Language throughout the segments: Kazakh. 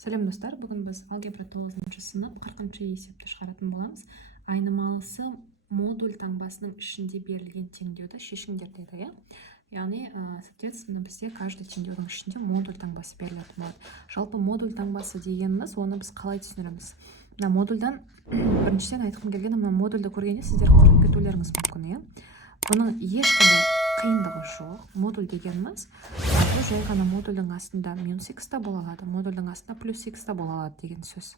Сәлем достар, бүгін біз алгебра 9-шы сынып 40-шы есепті шығаратын боламыз. Айнымалысы модуль таңбасының ішінде берілген теңдеуді шешіңдер деді, иә? Яғни, соответственно, бізде каждый теңдеудің ішінде модуль таңбасы берілетін болады. Жалпы модуль таңбасы дегеніміз, оны біз қалай түсіндіреміз? Мына модульдан біріншіден айтқым келген, мына модульді көргенде сіздер құрып кетулеріңіз мүмкін, иә? Бұның ешқандай қиындығы жоқ. Модуль дегеніміз, бұл жай ғана модульдің астында минус x та бола алады, модульдің астында плюс x та бола алады деген сөз.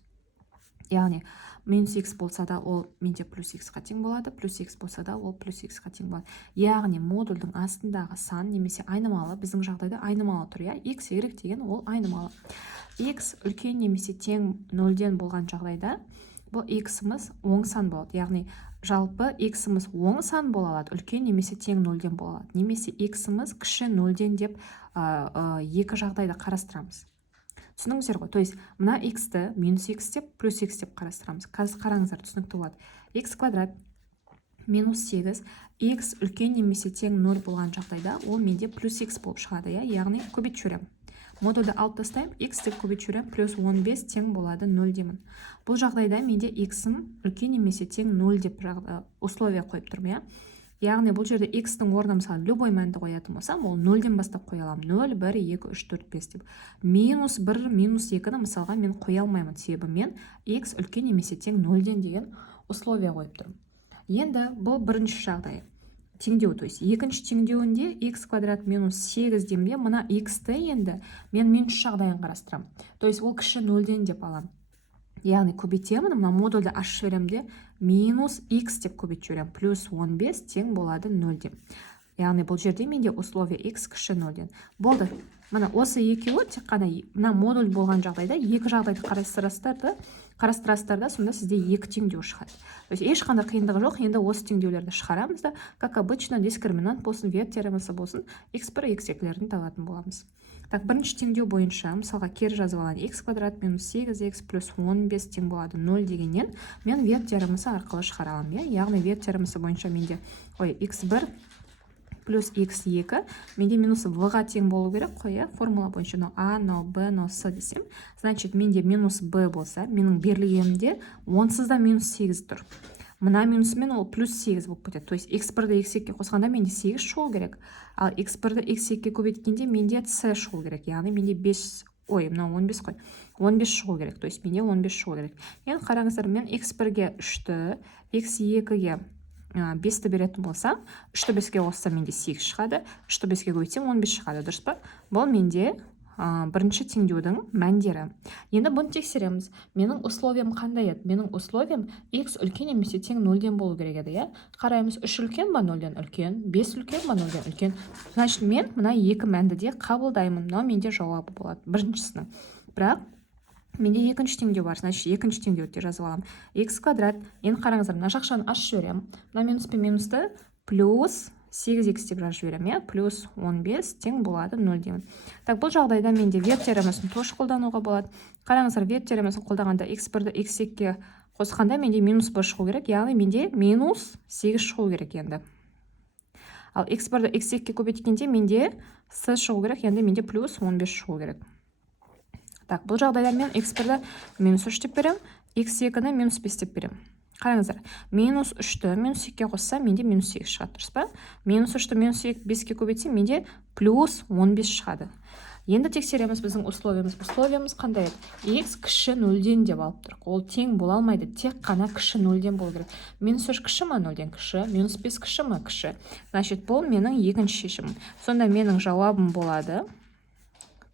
Яғни, минус x болса да ол менде плюс x-қа тең болады, плюс x болса да ол плюс x-қа тең болады. Яғни, модульдің астындағы сан немесе айнымалы, біздің жағдайда айнымалы тұр, иә? X, y деген ол айнымалы. X үлкен немесе тең 0-ден болған жағдайда, бұл x-іміз оң сан болады. Яғни, жалпы x-іміз оң сан бола алады, үлкен немесе тең 0-ден бола алады. Немесе x-іміз кіші 0-ден деп екі жағдайда қарастырамыз. Түсініңіздер ғой? То есть, мына x-ті минус x деп, плюс x деп қарастырамыз. Қазір қараңыздар, түсінікті болады. X квадрат минус 8, x үлкен немесе тең 0 болған жағдайда, ол менде плюс x болып шығады, яғни көбейтіп жіберемін. Модульді алып тастаймын, x деп көбейтіп жіберемін, плюс 15 тең болады 0 демін. Бұл жағдайда менде x-ім үлкен немесе тең 0 деп условия қойып тұрмын, иә? Яғни бұл жерде x-тің орнына мысалы любой мәнді қоятын болсам, ол 0-ден бастап қоя аламын. 0, 1, 2, 3, 4, 5 деп. Минус 1, минус 2-ні мысалға мен қоя алмаймын. Себебі мен x үлкен немесе тең 0-ден деген условия қойып тұрмын. Енді бұл бірінші жағдай. Теңдеу, то есть екінші теңдеуінде x квадрат минус 8 демде, мына x-ті енді мен минус жағдайын қарастырамын. То есть ол кіші 0-ден деп аламын. Яғни көбейтемін, мына модульді ашып жіберемін, минус x деп көбейтіп жіберемін, плюс 15 тең болады 0 деп. Яғни бұл жерде менде условия x кіші 0-ден. Болды. Мына осы екеуі тек қана мына модуль болған жағдайда екі жағдайды қарастырасыздар да, сонда сізде екі теңдеу шығады. То есть ешқандай қиындығы жоқ. Енді осы теңдеулерді шығарамыз да, как обычно, дискриминант болсын, вет теоремасы болсын, x1, x2-лерін табатын боламыз. Так, бірінші теңдеу бойынша, мысалға кері жазып алған x квадрат минус 8x плюс 15 тең болады 0 дегеннен, мен вет теоремасы арқылы шығара аламын, яғни вет теоремасы бойынша менде x1 плюс x2 менде минус v-ға тең болу керек қой, формула бойынша, a, b, с десем, значит, менде минус b болса, менің берілгенімде онсыз да минус 8 тұр. Мына минусымен ол плюс 8 болып кетеді. То есть x1-ді x2-ге қосқанда менде 8 шығу керек. Ал x1-ді x2-ге көбейткенде менде c шығу керек. Яғни менде 5, мына 15 қой. 15 шығу керек. То есть менде 15 шығу керек. Енді қараңыздар, мен x1-ге 3-ті, x2-ге 5-ті беретін болсам, 3-ті 5-ге қоссам менде 8 шығады, 3-ті 5-ге көбейтсем 15 шығады, дұрыс па? Бұл менде бірінші теңдеудің мәндері. Енді бұны тексереміз. Менің условиям қандай еді? Менің условиям x үлкен немесе тең 0-ден болу керек еді, иә? Қараймыз, 3 үлкен ба 0-ден үлкен, 5 үлкен ба 0-ден үлкен. Значит, мен мына екі мәнді де қабылдаймын. Мынау менде жауабы болады, біріншісінің. Бірақ менде екінші теңдеу бар, значит, екінші теңдеуді жазып аламын. X квадрат, енді қараңыздар, мына жақшаны ашып жіберемін. Мына минус пен минусты плюс 8x деп жазып жіберемін, плюс 15 тең болады 0 деймін. Так, бұл жағдайда менде вет теоремасын тоже қолдануға болады. Қараңыздар, вет теоремасын қолдағанда x1-ді x2-ге қосқанда менде минус 1 шығу керек, яғни менде минус 8 шығу керек енді. Ал x1-ді x2-ге көбейткенде менде с шығу керек, енді менде плюс 15 шығу керек. Так, бұл жағдайда мен x1-ді минус 3 деп берем, x2-ні минус 5 деп берем. Қараңыздар, минус 3-ті минус 2-ге қосса, менде минус 8 шығады, дұрыс па? Минус 3-ті минус 5-ге көбейтсе, менде плюс 15 шығады. Енді тексереміз біздің условиямыз. Условиямыз қандай еді? X кіші 0-ден деп алып тұрық. Ол тең бола алмайды, тек қана кіші 0-ден болу керек. Минус 3 кіші ма 0-ден кіші, минус 5 кіші ма кіші. Значит, бұл менің екінші шешімім. Сонда менің жауабым болады.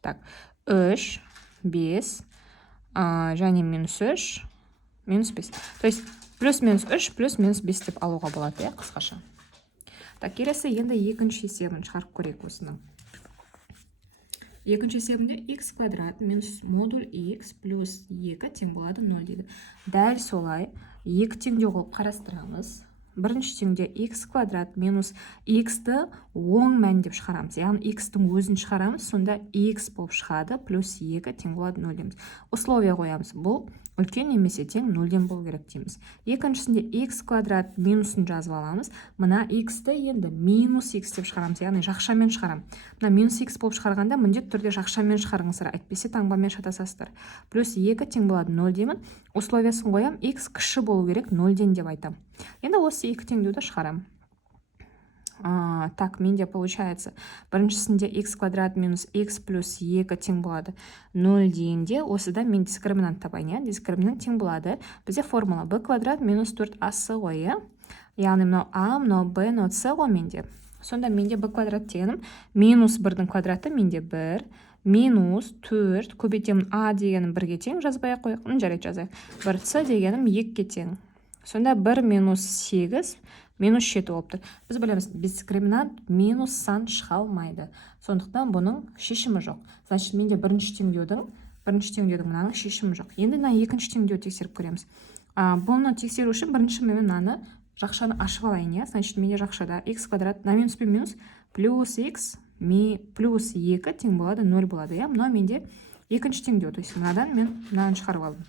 Так, 3, 5, және минус 3, минус 5. То есть, плюс минус 3, плюс минус 5 деп алуға болады, қысқаша. Так, келесі енді екінші есебін шығарып көрейік осының. Екінші есебінде x квадрат минус модуль x плюс 2 тең болады 0 дейді. Дәл солай, екі теңдеу қылып қарастырамыз. бірінші теңде x квадрат минус x-ті оң мән деп шығарамыз. Яғни x-тің өзін шығарамыз, сонда x болып шығады, плюс 2 тең болады 0 дейміз. Условия қоямыз. Бұл үлкен немесе тең 0-ден болу керек дейміз. Екіншісінде x квадрат минусын жазып аламыз. Мына x-ті енді минус x деп шығарамыз, яғни жақшамен шығарам. Мына минус x болып шығарғанда міндетті түрде жақшамен шығарыңыздар, әйтпесе таңбамен шатасасыздар. Плюс 2 тең болады 0 деймін. Условиясын қоям, x кіші болу керек 0-ден деп айтам. Енді осы 2 теңдеуді шығарам. Так, менде получается біріншісінде x квадрат минус x плюс 2 тең болады 0 дегенде, осыда мен дискриминант табайын, дискриминант тең болады. Бізде формула b квадрат минус 4ac ғой, яғни мынау a, мынау b, мынау c ғой менде. Сонда менде b квадрат дегенім минус 1-дің квадраты менде 1, минус 4 көбейтемін a дегенім 1-ге тең, жазбай қойық, жарайды жазайық. 1c дегенім 2-ге тең. Сонда 1 минус 8 минус 7 болып тұр. Біз білеміз, дискриминант минус сан шыға алмайды. Сондықтан бұның шешімі жоқ. Значит, менде бірінші теңдеудің мынаның шешімі жоқ. Енді мына екінші теңдеуді тексеріп көреміз. Бұны тексеру үшін бірінші мен мынаны жақшаны ашып алайын, Значит, менде жақшада x квадрат на минус пен минус плюс x плюс 2 тең болады 0 болады, Мынау менде екінші теңдеу, то есть мынадан мен мынаны шығарып алдым.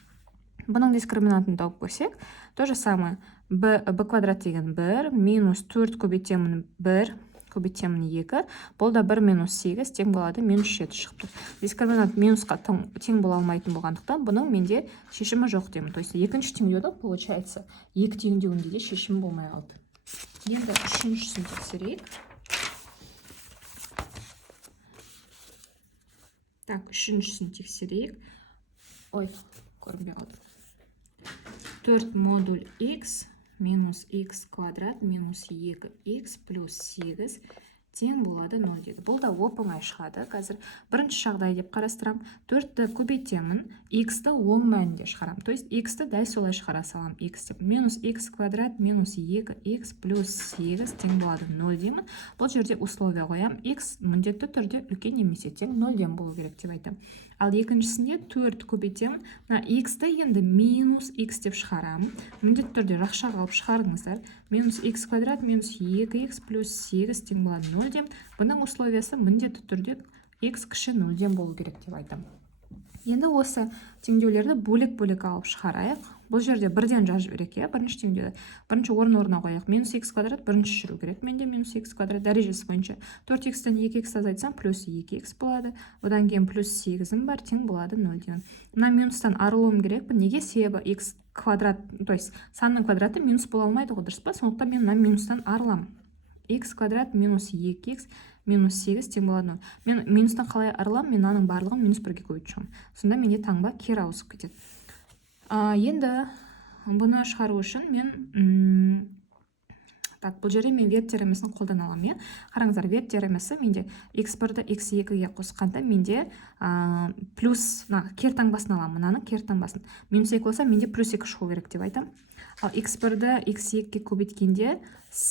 Бұның дискриминантын тауып көрсек, то же самое. b квадрат деген 1, минус 4 көбейтемін 1, көбейтемін 2, бұл да 1 минус 8 тең болады, минус 7 шықты. Дискриминант минусқа тең бола алмайтын болғандықтан, бұның менде шешімі жоқ деймін. То есть екінші теңдеуді, получается, екі теңдеуінде де шешімі болмай қалды. Енді үшіншісін тексерейік. Так, үшіншісін тексерейік. Ой, көрінбей қалды. 4 модуль x минус x квадрат минус 2x плюс 8 тең болады 0 деді. Бұл да оп-оңай шығады. Қазір бірінші жағдай деп қарастырам. 4-ті көбейтемін, x-ті оң мәнінде шығарам. То есть x-ті дәл солай шығара салам. X деп минус x квадрат минус 2x плюс 8 тең болады 0 деймін. Бұл жерде условия қоям. X міндетті түрде үлкен немесе тең 0-ден болу керек деп айтам. Ал екіншісінде 4 көбейтемін. Мына x-ті енді минус x деп шығарам. Міндетті түрде жақша қалып шығарыңыздар. Минус x квадрат минус 2x плюс 8 тең болады 0 дем. Бұның условиясы міндетті түрде x кіші 0-ден болу керек деп айтам. Енді осы теңдеулерді бөлек-бөлек алып шығарайық. Бұл жерде бірден жазып жіберек, бірінші теңдеуді. Бірінші орына қояйық. Минус x квадрат бірінші жүру керек. Менде минус x квадрат дәрежесі бойынша 4x-тен 2x азайтсам плюс 2x болады. Одан кейін плюс 8-ім бар, тең болады 0 деймін. Мына минустан арылуым керекпін. Неге? Себебі x квадрат, то есть санның квадраты минус бола алмайды ғой, дұрыс па? Сондықтан мен мына минустан арылам. X квадрат минус 2x минус 8 тең болады 0. Мен минустан қалай арылам? Мен аның барлығын минус 1-ге көбейтіп шығамын. Сонда менде таңба кері ауысып кетеді. Енді бұны шығару үшін мен бұл жерде мен вет теоремасын қолдана аламын. Қараңыздар, вет теоремасы менде x1-ді x2-ге қосқанда менде плюс кер таңбасын аламын. Мынаның кер таңбасын. Минус 2 болса, менде плюс 2 шығу керек деп айтам. Ал x1-ді x2-ге көбейткенде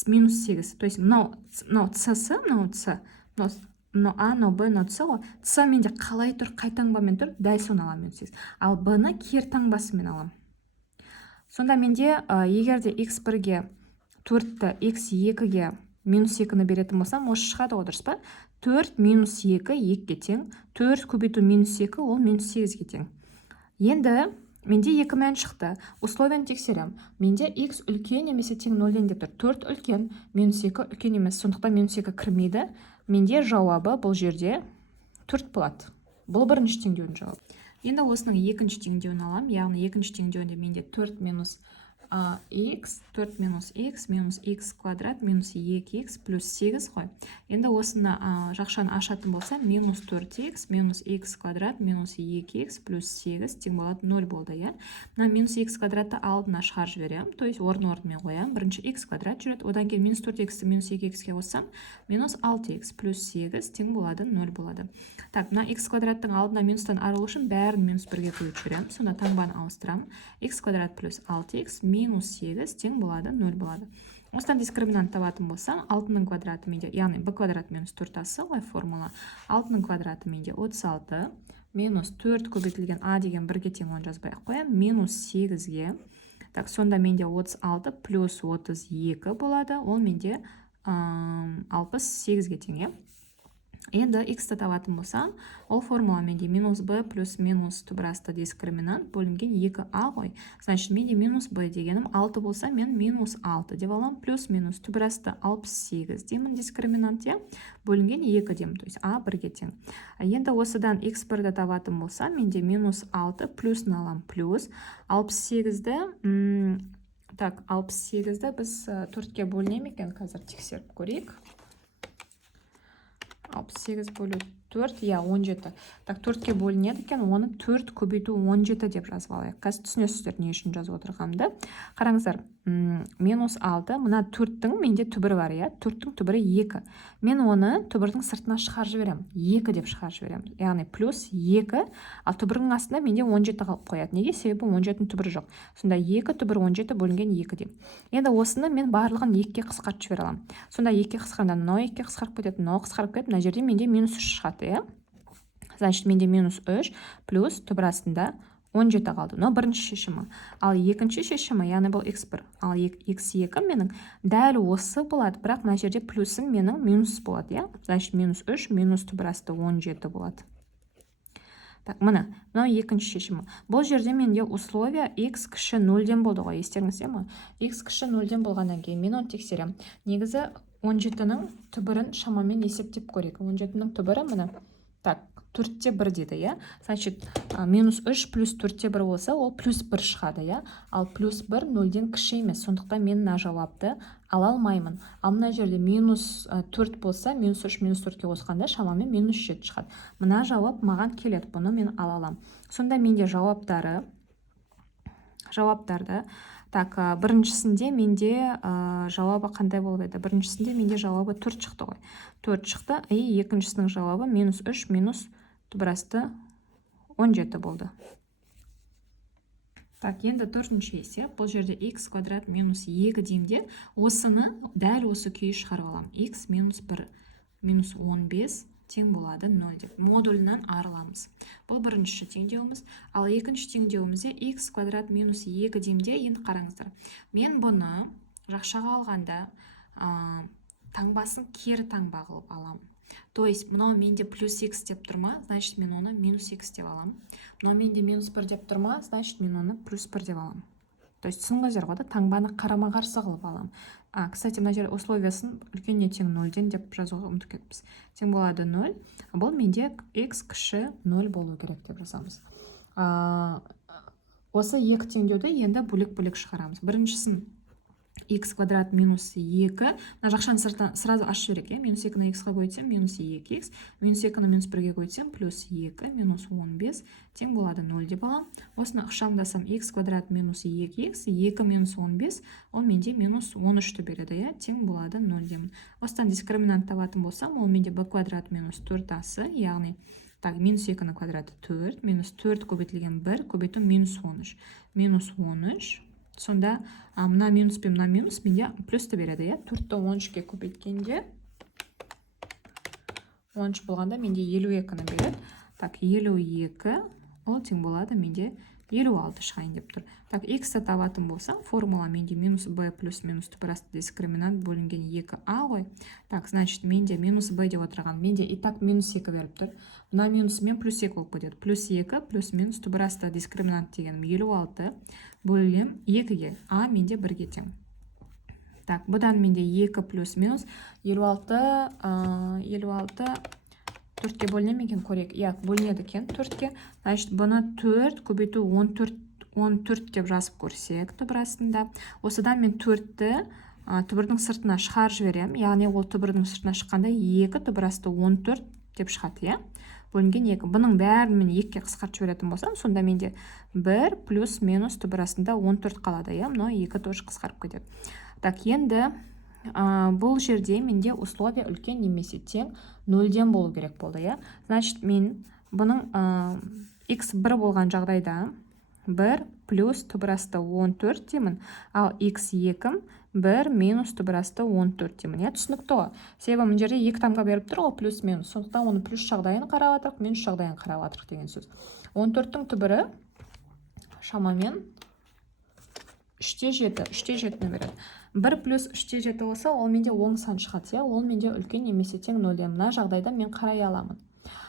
минус 8. То есть мынау c-сы, мынау c, мынау a, мынау b, мынау c ғой. c менде қалай тұр, қай таңбамен тұр, дәл соны аламын минус 8. Ал b-ны кер таңбасымен аламын. Сонда менде егерде x1-ге 4-ті x2-ге минус 2-ні беретін болсам, осы шығады ғой, дұрыс па? 4 минус 2 2-ге тең. 4 көбейту минус 2 ол минус 8-ге тең. Енді менде 2 мән шықты. Условияны тексерем. Менде x үлкен немесе тең 0-ден деп тұр. 4 үлкен, минус 2 үлкен емес. Сондықтан минус 2 кірмейді. Менде жауабы бұл жерде 4 болады. Бұл бірінші теңдеудің жауабы. Енді осының екінші теңдеуін алам. Яғни екінші теңдеуінде менде 4 минус x, 4 минус x квадрат минус 2x плюс 8 қой. Енді осыны жақшаны ашатын болса, минус 4x минус x квадрат минус 2x плюс 8 тең болады 0 болды, Мына минус x квадратты алдына шығарып жіберем, то есть орын-орнымен қоям. Бірінші x квадрат жүреді, одан кейін минус 4x-ті минус 2x-ке қоссам, минус 6x плюс 8 тең болады 0 болады. Так, мына x квадраттың алдына минустан арылу үшін бәрін минус 1-ге қойып жіберем. Сонда таңбаны ауыстырам. X квадрат плюс 6x минус 8 тең болады 0 болады. Осыдан дискриминант табатын болсам, 6-ның квадраты менде, яғни b квадрат минус 4ac ғой формула. 6-ның квадраты менде 36 минус 4 көбейтілген a деген 1-ге тең, оны жазбай қоям, минус 8-ге. Так, сонда менде 36 плюс 32 болады. Ол менде 68-ге тең, е? Енді x-ті табатын болсам, ол формула менде минус b плюс минус түбірасты дискриминант бөлінген 2a ғой. Значит, менде минус b дегенім 6 болса, мен минус 6 деп алам, плюс минус түбірасты 68 деймін дискриминант, е? Бөлінген 2 деймін, то есть a 1-ге тең. Енді осыдан x1-ді табатын болса, менде минус 6 плюсын алам, плюс 68-ді, так, 68-ді біз 4-ке бөлінем екен, қазір тексеріп көрейік. 68 бөлу 4, я 17. Так, 4-ке бөлінеді екен, оны 4 көбейту 17 деп жазып алайық. Қазір түсінесіздер не үшін жазып отырғанымды. Қараңыздар, минус 6, мына 4-тің менде түбірі бар, я? 4-тің түбірі 2. Мен оны түбірдің сыртына шығарып жіберем. 2 деп шығарып жіберем. Яғни плюс 2, ал түбірдің астында менде 17 қалып қояды. Неге? Себебі 17-дің түбірі жоқ. Сонда 2 түбір 17 бөлінген 2 деп. Енді осыны мен барлығын 2-ге қысқартып жібере аламын. Сонда 2-ге қысқарғанда мынау 2-ге қысқарып кетеді, мынау қысқарып кетеді. Мына жерде менде минус 3 шығады, е? Значит, менде минус 3 плюс түбір астында 17 қалды. Но бірінші шешімі. Ал екінші шешімі, яғни бұл x1. Ал x2 менің дәл осы болады, бірақ мына жерде плюсым менің минус болады, я? Значит, минус 3 минус түбір асты 17 болады. Так, мына екінші шешімі. Бұл жерде менде условия x кіші 0-ден болды ғой, естеріңізде ме? X кіші 0-ден болғаннан кейін мен оны тексерем. Негізі 17-нің түбірін шамамен есептеп көрейік. 17-нің түбірі мына. Так, 4-те 1 дейді, я? Значит, минус 3 плюс 4-те 1 болса, ол плюс 1 шығады, я? Ал плюс 1 0-ден кіші емес. Сондықтан мен мына жауапты ала алмаймын. Ал мына жерде минус 4 болса, минус 3 минус 4-ке қосқанда шамамен минус 7 шығады. Мына жауап маған келеді, бұны мен ала алам. Сонда менде жауаптарды, так, біріншісінде менде жауабы қандай болып еді? Біріншісінде менде жауабы 4 шықты ғой. 4 шықты, и екіншісінің жауабы минус 3 минус түбірасты 17 болды. Так, енді төртінші есеп. Бұл жерде x квадрат минус 2 деймде, осыны дәл осы күйі шығарып алам. X минус 1 минус 15 тең болады 0 деп. Модулінен арыламыз. Бұл бірінші теңдеуіміз. Ал екінші теңдеуімізде x квадрат минус 2 деймде, енді қараңыздар. Мен бұны жақшаға алғанда таңбасын кері таңба қылып алам. То есть, мынау менде плюс x деп тұрма, значит, мен оны минус x деп алам. Мынау менде минус 1 деп тұрма, значит, мен оны плюс 1 деп алам. То есть, түсініңіздер ғой, таңбаны қарама-қарсы қылып алам. Кстати, мына жер условиясын үлкеніне тең 0-ден деп жазуға ұмытып кетіппіз. Тең болады 0. Бұл менде x кіші 0 болу керек деп жазамыз. Осы екі теңдеуді енді бөлек-бөлек шығарамыз. Біріншісін x квадрат минус 2. Мына жақшаны сразу ашып жіберейік. Минус 2-ні x-ға қойсам, минус 2x. Минус 2-ні минус 1-ге қойсам, плюс 2, минус 15. Тең болады 0 деп алам. Осыны ықшамдасам, x квадрат минус 2x. 2 минус 15. Ол менде минус 13-ті береді. Тең болады 0 демін. Осыдан дискриминант табатын болсам, ол менде b квадрат минус 4асы. Яғни, так, минус 2-ні квадраты 4. Минус 4 көбейтілген 1. Көбейту минус 13. Минус 13. Сонда мына минус пен мына минус менде плюсті береді, 4-ті 13-ке көбейткенде 13 болғанда менде 52-ні береді. Так, 52 ол тең болады менде 56 шығайын деп тұр. Так, x-ті табатын болсам, формула менде минус b плюс минус түбірасты дискриминант бөлінген 2a ғой. Так, значит, менде минус b деп отырған. Менде и так минус 2 беріп тұр. Мына минусымен плюс 2 болып кетеді. Плюс 2 плюс минус түбірасты дискриминант деген 56 бөлім 2-ге. А менде 1-ге тең. Так, бұдан менде 2 плюс минус 56 4-ке бөлінем екен көрек. Бөлінеді екен 4-ке. Значит, бұны 4 көбейту 14 деп жазып көрсек түбір астында. Осыдан мен 4-ті түбірдің сыртына шығарып жіберем. Яғни ол түбірдің сыртына шыққанда 2 түбір асты 14 деп шығады, бөлінген 2. Бұның бәрін мен 2-ке қысқартып жіберетін болсам, сонда менде 1 плюс минус түбір астында 14 қалады, но 2 тоже қысқарып кетеді. Так, енді бұл жерде менде условия үлкен немесе тең 0-ден болу керек болды, Значит, мен бұның x1 болған жағдайда 1 плюс түбір асты 14 деймін, ал x2 1 минус түбір асты 14 деймін. Түсінікті ғой. Себебі мына жерде 2 таңба беріп тұр ғой, плюс минус. Сондықтан оны плюс жағдайын қарап жатырық, минус жағдайын қарап жатырық деген сөз. 14-тің түбірі шамамен 3-те 7, 3-те 7-ні береді. 1 плюс 3-те 7 болса, ол менде оң сан шығады, ол менде үлкен немесе тең 0. Мына жағдайда мен қарай аламын.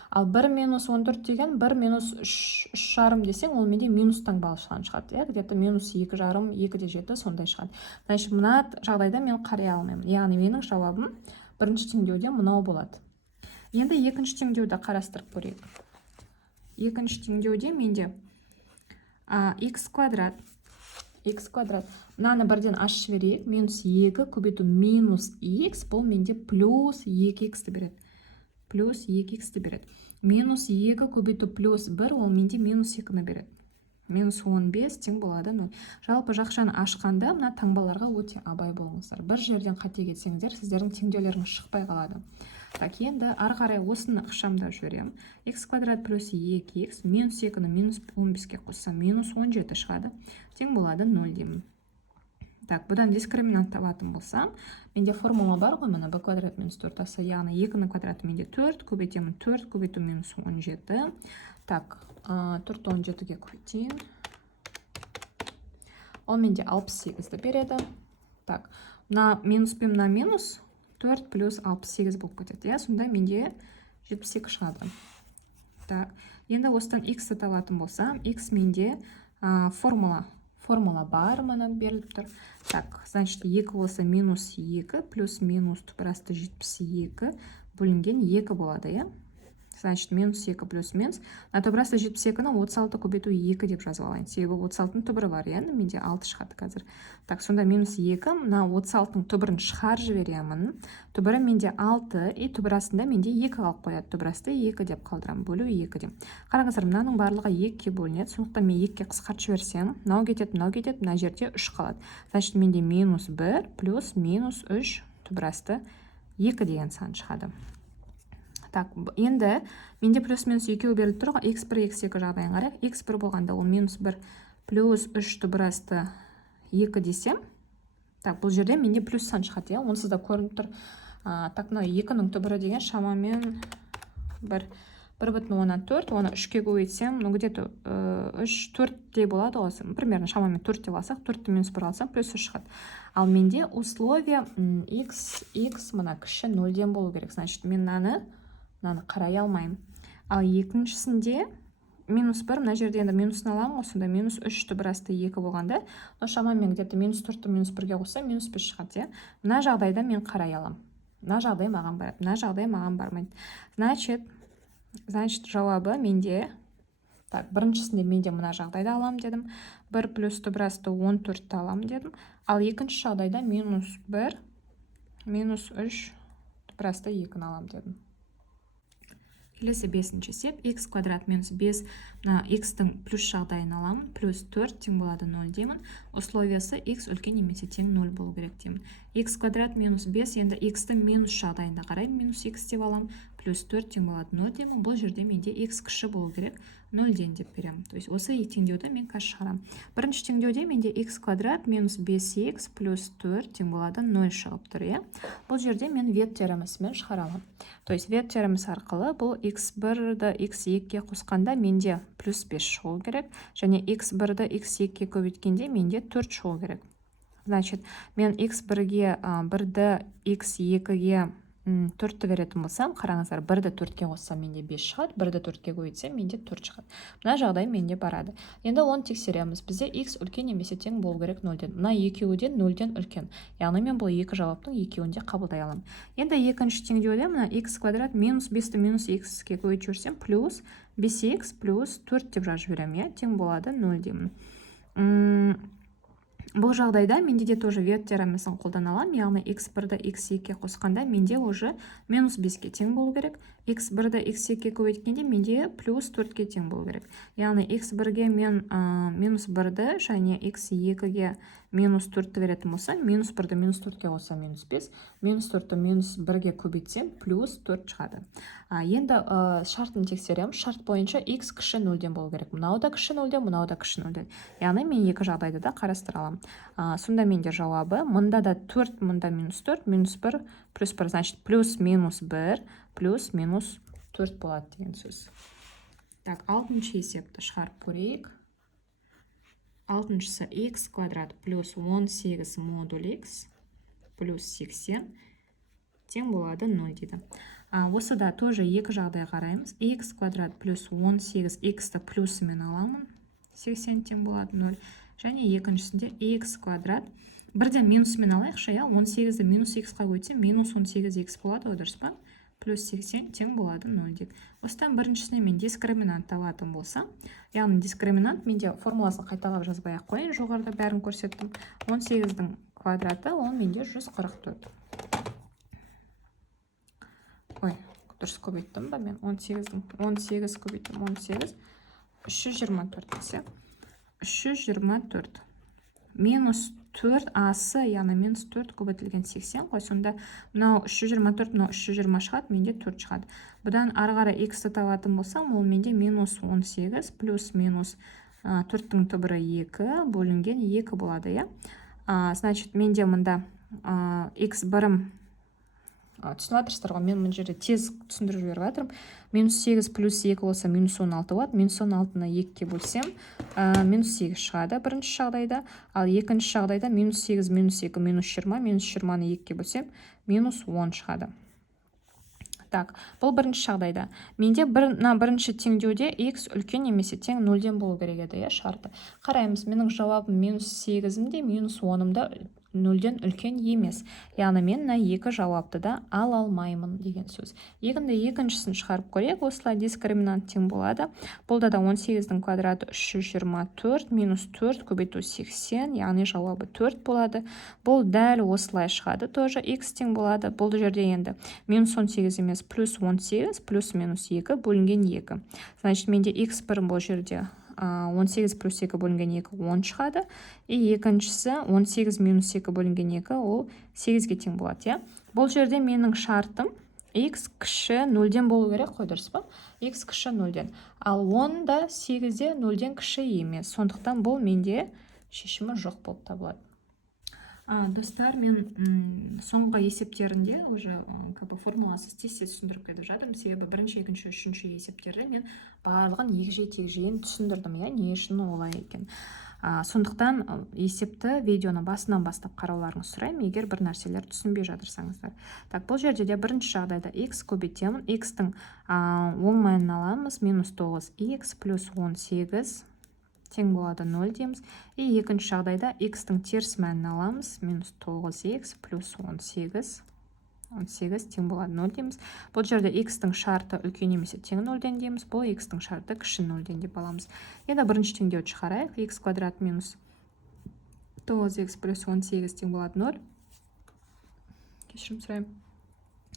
Ал 1 минус 14 деген 1 минус 3 жарым десең, ол менде минус таңбалы шығады. Где-то минус 2 жарым, 2-де 7 сондай шығады. Значит, мына жағдайда мен қарай алмаймын. Яғни менің жауабым бірінші теңдеуде мынау болады. Енді екінші теңдеуді қарастырып көрейік. Екінші теңдеуде менде x квадрат. Мынаны бірден ашып жіберейік. Минус 2 көбейту минус x, бұл менде плюс 2x береді. Плюс 2x береді. Минус 2 көбейту плюс 1, ол менде минус 2-ні береді. Минус 15 тең болады 0. Жалпы жақшаны ашқанда мына таңбаларға өте абай болыңыздар. Бір жерден қате кетсеңіздер, сіздердің теңдеулеріңіз шықпай қалады. Так, енді ары қарай осыны ықшамдап жіберем. X квадрат плюс 2x, минус 2-ні минус 15-ке қоссам, минус 17 шығады. Тең болады 0 деймін. Так, бұдан дискриминант табатын болсам, менде формула бар ғой, мына b квадрат минус 4 аса, яғни 2-ні квадраты менде 4, көбейтемін 4, көбейту минус 17. Так, 4 17-ге көбейтейін. Ол менде 68-ді береді. Так, мына минус пен мына минус 4 плюс 68 болып кетеді. Сонда менде 72 шығады. Так, енді осыдан x-ті табатын болсам, x менде формула бар, мына беріліп тұр. Так, значит, 2 болса минус 2 плюс минус тұпырасты 72 бөлінген 2 болады, Значит, минус 2 плюс минус. На тұпырасты 72-ні 36 көбейту 2 деп жазып алайын. Себебі 36-ның түбірі бар, менде 6 шығады қазір. Так, сонда минус 2, мына 36-ның түбірін шығар жіберемін. Түбірі менде 6, түбірасында менде 2 қалып қояды. Түбірасты 2 деп қалдырам, бөлу 2 деп. Қараңыздар, мынаның барлығы 2-ке бөлінеді. Сондықтан мен 2-ке қысқартып жіберсем, мынау кетеді, мына жерде 3 қалады. Значит, менде минус 1 плюс минус 3 түбірасты 2 деген сан шығады. Так, енді менде плюс-минус 2 беріліп тұр ғой, x1, x2 жағдайын қарайық. x1 болғанда ол минус 1 плюс 3 түбірасты 2 десем. Так, бұл жерде менде плюс сан шығады, онсыз да көрініп тұр. Так, мына 2-ның түбірі деген шамамен 1,4, оны 3-ке көбейтсем, где-то 4-те болады осы. Примерно шамамен 4 деп алсақ, 4-ті минус 1 алсам, плюс 3 шығады. Ал менде условие x мына кіші 0-ден болу керек. Значит, мен мынаны қарай алмаймын. Ал екіншісінде минус 1, мына жерде енді минусын аламын, осында минус 3 түбірасты 2 болғанда, шамамен где-то минус 4-ті минус 1-ге қоссам, минус 5 шығады. Мына жағдайда мен қарай алам. Мына жағдай маған барады, мына жағдай маған бармайды. Значит, жауабы менде, так, біріншісінде менде мына жағдайда алам дедім. 1 плюс түбірасты 14-ті алам дедім. Ал екінші жағдайда минус 1, минус 3 түбірасты 2-ні алам дедім. Келесі 5-ші сеп, x квадрат минус 5, x-тің плюс жағдайын аламын, плюс 4 тең болады 0 деймін. Условиясы x үлкен немесе тең 0 болу керек деймін. x квадрат минус 5, енді x-тің минус жағдайында қараймын, минус x деп аламын, плюс 4 тең болады 0 деймін. Бұл жерде менде x кіші болу керек, 0-ден деп беремін. То есть осы теңдеуді мен қазір шығарам. Бірінші теңдеуде менде x квадрат минус 5x плюс 4 тең болады 0 шығып тұр, Бұл жерде мен вет теоремасымен шығаралам. То есть вет теоремасы арқылы бұл x1-ді x2-ге қосқанда менде плюс 5 шығу керек, және x1-ді x2-ге көбейткенде менде 4 шығу керек. Значит, мен x1-ге 1-ді x2-ге 4-ті беретін болсам, қараңыздар, 1-ді 4-ке қоссам менде 5 шығады, 1-ді 4-ке көбейтсем менде 4 шығады. Мына жағдай менде барады. Енді оны тексереміз. Бізде x үлкен немесе тең болу керек 0-ден. Мына екеуден 0-ден үлкен. Яғни мен бұл екі жауаптың екеуінде қабылдай аламын. Енді екінші теңдеуде мына x квадрат минус 5-ті минус x-ке көбейтіп жіберсем, плюс 5x плюс 4 деп жазып жіберем, тең болады 0 деймін. Бұл жағдайда менде де тоже вет теоремасын қолдана аламын, яғни x1-ді x2-ге қосқанда менде уже минус 5-ке тең болу керек. x1-ді x2-ге көбейткенде менде плюс 4-ке тең болу керек. Яғни x1-ге мен минус 1-ді және x2-ге минус 4-ті беретін болсам, минус 1-ді минус 4-ке қоссам минус 5, минус 4-ті минус 1-ге көбейтсем плюс 4 шығады. Енді шартын тексерем. Шарт бойынша x кіші 0-ден болу керек. Мынау да кіші 0-ден, мынау да кіші 0-ден. Яғни мен екі жағдайды да қарастыра аламын. Сонда менде жауабы, мында да 4, мында минус 4, минус 1, плюс 1, значит, плюс минус 1, плюс минус 4 болады деген сөз. Так, 6-ші есепті шығарып көрейік. алтыншысы x квадрат плюс 18 модуль x плюс 80 тең болады 0 дейді. Осыда тоже екі жағдай қараймыз. X квадрат плюс 18 x-ті плюсымен аламын. 80 тең болады 0. Және екіншісінде x квадрат. Бірден минусымен алайықшы, 18-ді минус x-қа көйтсем, минус 18x болады, дұрыс па? Плюс 80 тең болады 0 дейді. Осыдан біріншісіне мен дискриминант табатын болсам, яғни дискриминант менде формуласын қайталап жазбай ақ қояйын, жоғарыда бәрін көрсеттім. 18-дің квадраты ол менде 144. Ой, дұрыс көбейттім ба мен? 18 көбейттім, 18, 324 десе. 324. Минус 4 асы, яғни минус 4 көбейтілген 80 қой. Сонда мынау 324, мынау 320 шығады, менде 4 шығады. Бұдан ары қарай x-ті табатын болсам, ол менде минус 18 плюс минус 4-тің түбірі 2 бөлінген 2 болады, я? Значит, менде мұнда x бірім түсініп жатырсыздар ғой, мен мына жерде тез түсіндіріп жіберіп жатырмын. Минус 8 плюс 2 болса минус 16 болады. Минус 16-ны 2-ке бөлсем, минус 8 шығады бірінші жағдайда. Ал екінші жағдайда минус 8, минус 2, минус 20, минус 20-ны 2-ке бөлсем, минус 10 шығады. Так, бұл бірінші жағдайда. Менде бірінші теңдеуде x үлкен немесе тең 0-ден болу керек еді, шарты. Қараймыз, менің жауабым минус 8-імде, минус 10-ымда 0-ден үлкен емес. Яғни мен екі жауапты да алмаймын деген сөз. Егінде екіншісін шығарып көрейік, осылай дискриминант тең болады. Бұлда да 18-дің квадраты 324, минус 4 көбейту 80, яғни жауабы 4 болады. Бұл дәл осылай шығады, тоже x тең болады. Бұл жерде енді минус 18 емес, плюс 18, плюс минус 2 бөлінген 2. Значит, менде x бірім бұл жерде 18 плюс 2 бөлінген 2 10 шығады. И екіншісі 18 минус 2 бөлінген 2 ол 8-ге тең болады. Бұл жерде менің шартым x кіші 0-ден болу керек қой, дұрыс па? X кіші 0-ден. Ал 10 да 8-де 0-ден кіші емес. Сондықтан бұл менде шешімі жоқ болып табылады. Достар, мен соңғы есептерінде уже формуласы тез-тез түсіндіріп кетіп жатырмын. Себебі бірінші, екінші, үшінші есептерде мен барлығын егжей-тегжейін түсіндірдім, не үшін олай екен. Сондықтан есепті видеоны басынан бастап қарауларыңыз сұраймын, егер бір нәрселер түсінбей жатырсаңыздар. Так, бұл жерде де бірінші жағдайда x көбейтемін. X-тің оң мәнін аламыз, минус 9x плюс 18 тең болады 0 дейміз. И екінші жағдайда x-тің теріс мәнін аламыз, минус 9x плюс 18 тең болады 0 дейміз. Бұл жерде x-тің шарты үлкен немесе тең 0-ден дейміз. Бұл x-тің шарты кіші 0-ден деп аламыз. Енді бірінші теңдеуді шығарайық. X квадрат минус 9x плюс 18 тең болады 0. Кешірім сұрайым.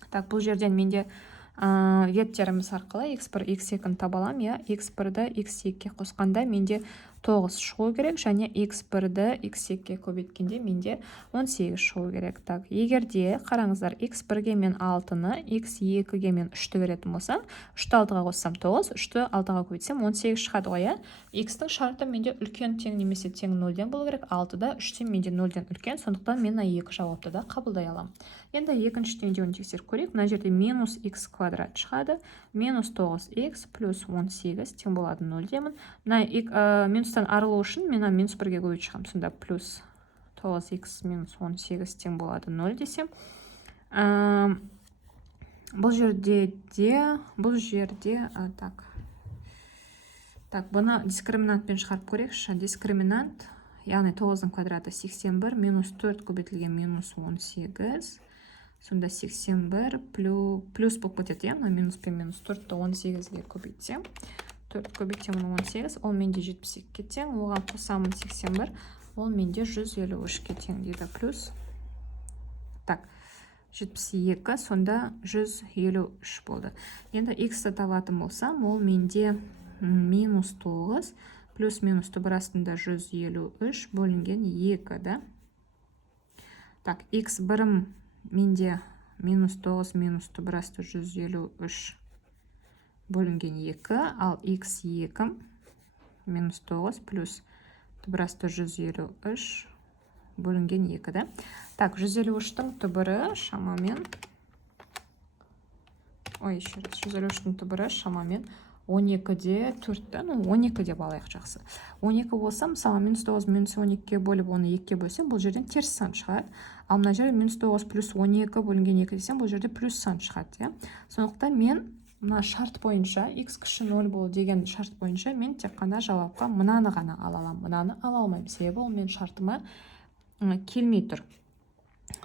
Так, бұл жерден менде веттеріміз арқылы x1, x2-ні таба аламын, x1-ді x2-ге қосқанда менде 9 шығу керек, және x1-ді x2-ге көбейткенде менде 18 шығу керек. Так, егерде қараңыздар, x1-ге мен 6-ны, x2-ге мен 3-ті беретін болса, 3-ті 6-ға қоссам 9, 3-ті 6-ға көбейтсем 18 шығады ғой. X-тің шарты менде үлкен тең немесе тең 0-ден болу керек, 6-да 3-тен менде 0-ден үлкен, сондықтан мен екі жауапты да қабылдай аламын. Енді екінші теңдеуін тексеріп көрейік. Мына жерде минус x квадрат шығады, минус 9x плюс 18 тең болады 0 деймін. Минустан арылу үшін мен минус 1-ге көбейтіп шығамын. Сонда плюс 9x минус 18 тең болады 0 десем. Бұл жерде так, бұны дискриминантпен шығарып көрейікші. Дискриминант, яғни 9-ның квадраты 81, минус 4 көбейтілген минус 18. Сонда 81 плюс болып кетеді, минус пен минус 4-ті 18-ге көбейтсем. 4 көбейтсем 18, ол менде 72-ке тең, оған қосамын 81, ол менде 153-ке тең дейді, плюс. Так, 72, сонда 153 болды. Енді x-ті табатын болсам, ол менде минус 9, плюс минус түбір астында 153 бөлінген 2, да? Так, x бірім менде минус 9, минус түбір асты 153 бөлінген 2, ал x2 минус 9 плюс түбір асты 153 бөлінген 2, да? Так, 153-тің түбірі шамамен, 153-тің түбірі шамамен 12-де 4-ті, 12 деп алайық жақсы. 12 болса, мысалы, минус 9 минус 12-ке бөліп, оны 2-ке бөлсем, бұл жерден теріс сан шығады. Ал мына жерде минус 9 плюс 12 бөлінген 2 десем, бұл жерде плюс сан шығады. Сондықтан мен мына шарт бойынша, x кіші 0 бол деген шарт бойынша, мен тек қана жауапқа мынаны ғана ала аламын. Мынаны ала алмаймын. Себебі ол мен шартыма келмей тұр.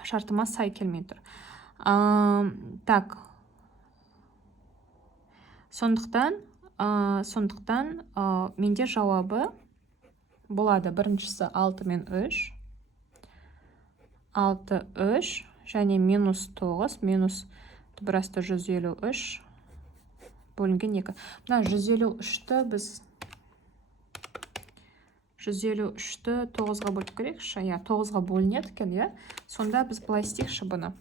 Шартыма сай келмей тұр. Так. Сондықтан менде жауабы болады. Біріншісі 6 мен 3. 6, 3 және минус 9, минус тұбырасты 153 бөлінген 2. Мына 153-ті біз 153-ті 9-ға бөліп керекші. 9-ға бөлінеді екен, сонда біз былай істейікші бұны.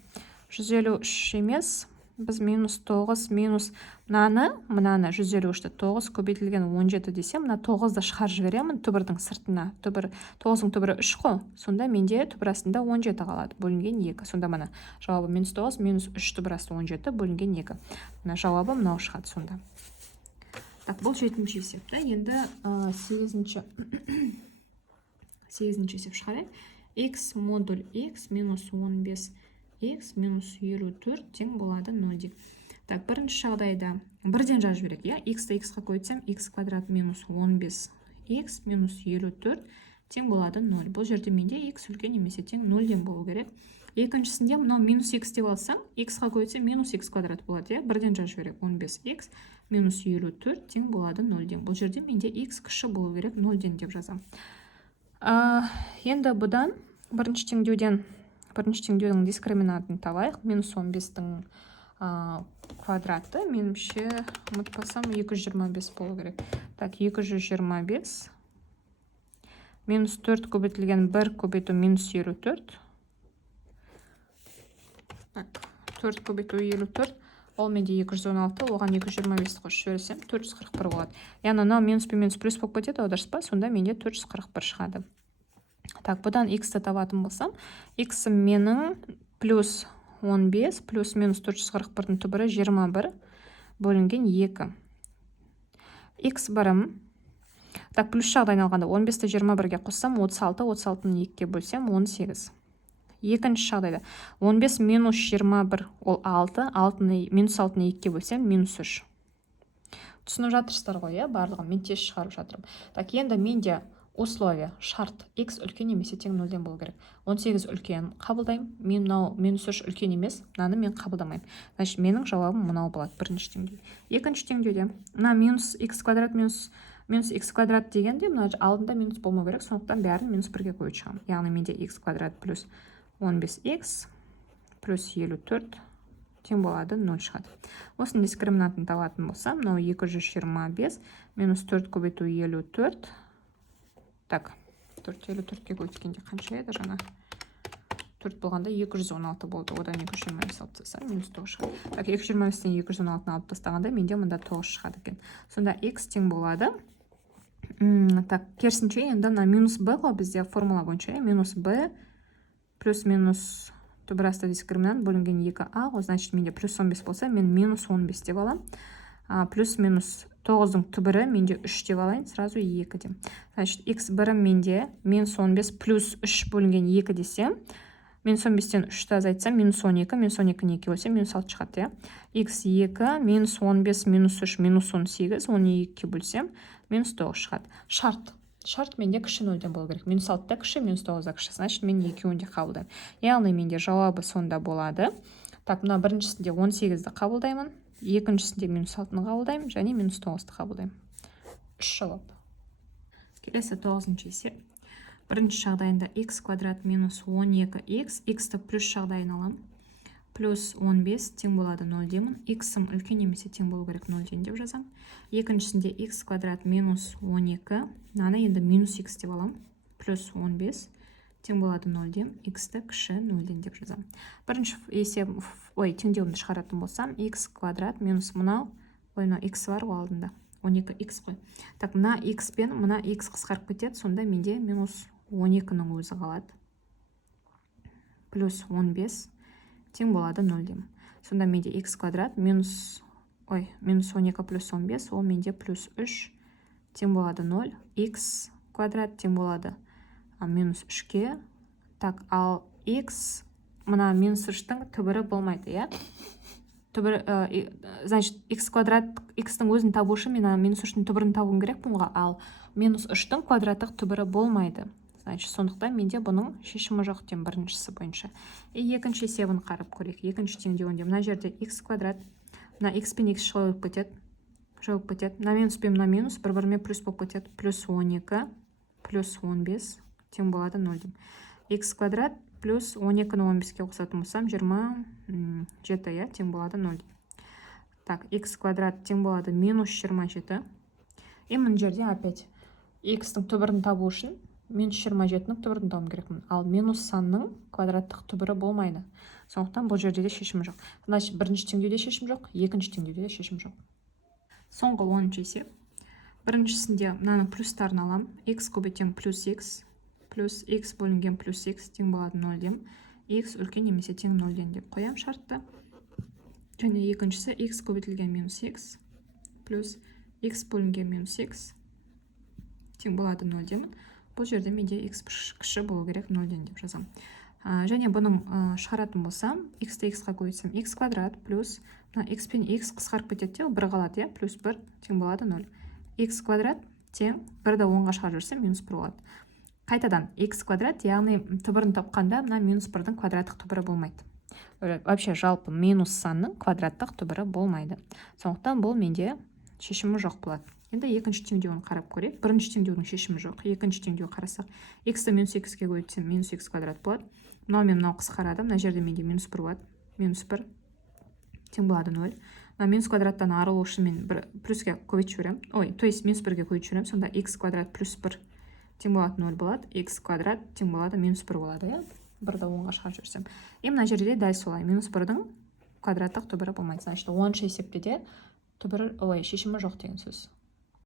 153 емес, біз минус 9, минус мынаны 153-ті 9 көбейтілген 17 десем, мына 9-ды шығар жіберемін түбірдің сыртына. 9-ның түбірі 3 қой, сонда менде түбірасында 17 қалады, бөлінген 2. Сонда мына жауабы минус 9, минус 3 түбірасты 17 бөлінген 2. Мына жауабы мынау шығады сонда. Так, бұл 7-ші есеп. Енді 8-ші есеп шығарайық. X модуль x минус 15 x минус 54 тең болады 0. Так, бірінші жағдайда бірден жазып жіберейік. X-ті x-қа қойсам, x квадрат минус 15 x минус 54 тең болады 0. Бұл жерде менде x үлкен немесе тең 0-ден болу керек. Екіншісінде мынау минус x деп алсам, x-қа қойсам минус x квадрат болады. Бірден жазып жіберейік. 15x минус 54 тең болады 0-ден. Бұл жерде менде x кіші болу керек 0-ден деп жазам. Енді бұдан бірінші теңдеудің дискриминантын табайық. Минус 15-тің квадраты, менімше, ұмытпасам, 225 болу керек. Так, 225. Минус 4 көбейтілген 1 көбейту минус 54. Так, 4 көбейту 54. Ол менде 216, оған 225 қосып жіберсем 441 болады. Яғни мынау минус пен минус плюс болып кетеді, дұрыс па? Сонда менде 441 шығады. Так, бұдан x-ті табатын болсам, x менің плюс 15 плюс минус 441-дің түбірі 21 бөлінген 2. X бірім. Так, плюс жағдайын алғанда 15-ті 21-ге қоссам 36, 36-ны 2-ге бөлсем 18. Екінші жағдайда 15 минус 21 ол 6, 6-ны минус 6-ны 2-ге бөлсем минус 3. Түсініп жатырсыздар ғой, барлығын мен тез шығарып жатырмын. Так, енді менде условия, шарт, x үлкен немесе тең 0-ден болу керек. 18 үлкен қабылдаймын, мен мынау минус 3 үлкен емес, мынаны мен қабылдамаймын. Значит, менің жауабым мынау болады, бірінші теңдеу. Екінші теңдеуде, мына минус x квадрат минус x квадрат дегенде, мына алдында минус болмау керек, сондықтан бәрін минус 1-ге қойып шығамын. Яғни менде x квадрат плюс 15x плюс 54 тең болады 0 шығады. Осының дискриминантын табатын болсам, мынау 225 минус 4 көбейту 54. Так, 4-54-ке көбейткенде қанша еді жаңа? 4 болғанда 216 болды. Одан 225 алып тастасам, минус 9 шығады. Так, 225-тен 216-ны алып тастағанда менде мында 9 шығады екен. Сонда x тең болады. Так, керісінше енді мына минус b ғой бізде формула бойынша. Минус b плюс минус түбірасты дискриминант бөлінген 2a ғой. Значит, менде плюс 15 болса, мен минус 15 деп алам. Плюс минус 9-ның түбірі менде 3 деп алайын, сразу 2 дем. Значит, x бірім менде минус 15 плюс 3 бөлінген 2 десем, минус 15-тен 3-ті азайтсам, минус 12, минус 12-ні 2 бөлсем, минус 6 шығады. X 2, минус 15, минус 3, минус 18, 12-ке бөлсем, минус 9 шығады. Шарт менде кіші 0-ден болу керек. Минус 6-та кіші, минус 9-да кіші. Значит, мен 2-ді қабылдаймын. Яғни менде жауабы сонда болады. Так, мына біріншісінде 18-ді қабылдаймын. Екіншісінде минус 6-ны қабылдаймын, және минус 9-ды қабылдаймын. 3 жауап. Келесі 9-шы есеп. Бірінші жағдайында x квадрат минус 12x, x-ті плюс жағдайын аламын. Плюс 15 тең болады 0 демін. X-ім үлкен немесе тең болу керек 0-ден деп жазам. Екіншісінде x квадрат минус 12, наны енді минус x деп алам. Плюс 15 тең болады 0-ден, x-ті кіші 0-ден деп жазам. Бірінші есеп, теңдеуімді шығаратын болсам, x квадрат минус мынау, x бар ол алдында. 12x қой. Так, мына x пен мына x қысқарып кетеді, сонда менде минус 12-ның өзі қалады. Плюс 15 тең болады 0 демін. Сонда менде x квадрат минус минус 12 плюс 15, ол менде плюс 3 тең болады 0. X квадрат тең болады минус 3-ке. Так, ал x мына минус 3-тің түбірі болмайды, иә? Значит, x квадрат, x-тің өзін табу үшін мен минус 3-тің түбірін табуым керек бұнға, ал минус 3-тің квадраттық түбірі болмайды. Значит, сондықтан менде бұның шешімі жоқ дем біріншісі бойынша. Екінші есебін қарап көрейік. Екінші теңдеуінде мына жерде x квадрат, мына x пен x жойылып кетеді. Мына минус пен мына минус бір-бірімен плюс болып кетеді. Плюс 12 плюс 15 тең болады 0 дем. X квадрат плюс 12-ні 15-ке қосатын болсам 27, иә, тең болады 0. Так, x квадрат тең болады минус 27. Мына жерде опять x-тің түбірін табу үшін минус 27-нің түбірін табуым керекпін. Ал минус санның квадраттық түбірі болмайды. Сондықтан бұл жерде де шешім жоқ. Значит, бірінші теңдеуде шешім жоқ, екінші теңдеуде шешім жоқ. Соңғы 10-ші есеп. Біріншісінде мынаның плюстарын алам. X көбі тең плюс x бөлінген плюс x тең болады 0 дем. X үлкен немесе тең 0 деп қоям шартты. Және екіншісі x көбейтілген минус x плюс x бөлінген минус x тең болады 0 демін. Бұл жерде менде x кіші болу керек 0 деп жазам. Және бұның шығаратын болсам, x-ті x-қа көбейтсем x квадрат плюс x пен x қысқарып кетеді, бір қалады, плюс 1 тең болады 0. X квадрат тең 1-ді 10-ға шығарып жүрсем минус 1 болады. Қайтадан x квадрат, яғни түбірін тапқанда мына минус 1-дің квадраттық түбірі болмайды. Вообще жалпы минус санның квадраттық түбірі болмайды. Сондықтан бұл менде шешімі жоқ болады. Енді екінші теңдеуін қарап көрейік. Бірінші теңдеудің шешімі жоқ. Екінші теңдеу қарасақ, x-ті минус x-ке көбейтсем минус x квадрат болады. Мынау мен мынау қысқарады. Мына жерде менде минус 1 болады. Минус 1 тең болады 0. Минус квадраттан арылу үшін мен плюске көбейтіп жіберемін. То есть минус 1-ге көбейтіп жіберемін. Сонда x квадрат плюс 1 тең болады 0 болады. X квадрат тең болады минус 1 болады, иә? 1-ді 10-ға шығарып жүрсем. Мына жерде дәл солай. Минус 1-дің квадраттық түбірі болмайды. Значит, 10-ші есепте де шешімі жоқ деген сөз.